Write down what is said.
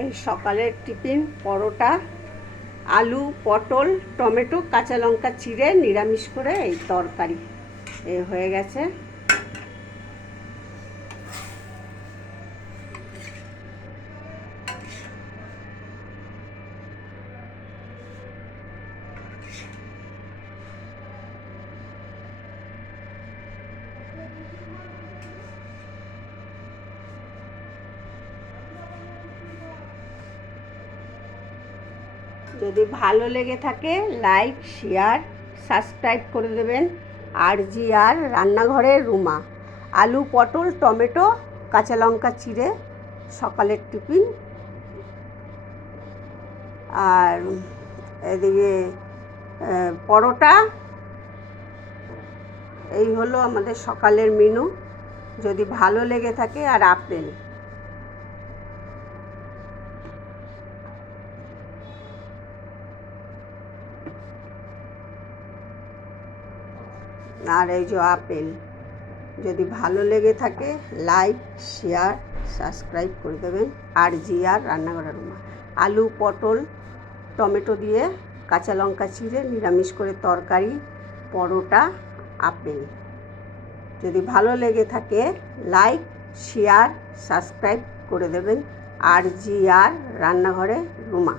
এই সকালের টিফিন পরোটা, আলু, পটল, টমেটো, কাঁচা লঙ্কা চিড়ে নিরামিষ করে এই তরকারি হয়ে গেছে। যদি ভালো লেগে থাকে লাইক, শেয়ার, সাবস্ক্রাইব করে দেবেন। আর রান্নাঘরের রুমা। আলু, পটল, টমেটো, কাঁচা লঙ্কা চিড়ে সকালের টিফিন। আর এদিকে পরোটা। এই হলো আমাদের সকালের মেনু। যদি ভালো লেগে থাকে, আর আপেল। আর এই যে আপেল। যদি ভালো লেগে থাকে লাইক, শেয়ার, সাবস্ক্রাইব করে দেবেন। আর রান্নাঘরের রুমা। আলু, পটল, টমেটো দিয়ে কাঁচা লঙ্কা চিড়ে নিরামিষ করে তরকারি, পরোটা, আপেল। যদি ভালো লেগে থাকে লাইক, শেয়ার, সাবস্ক্রাইব করে দেবেন। আর রান্নাঘরে রুমা।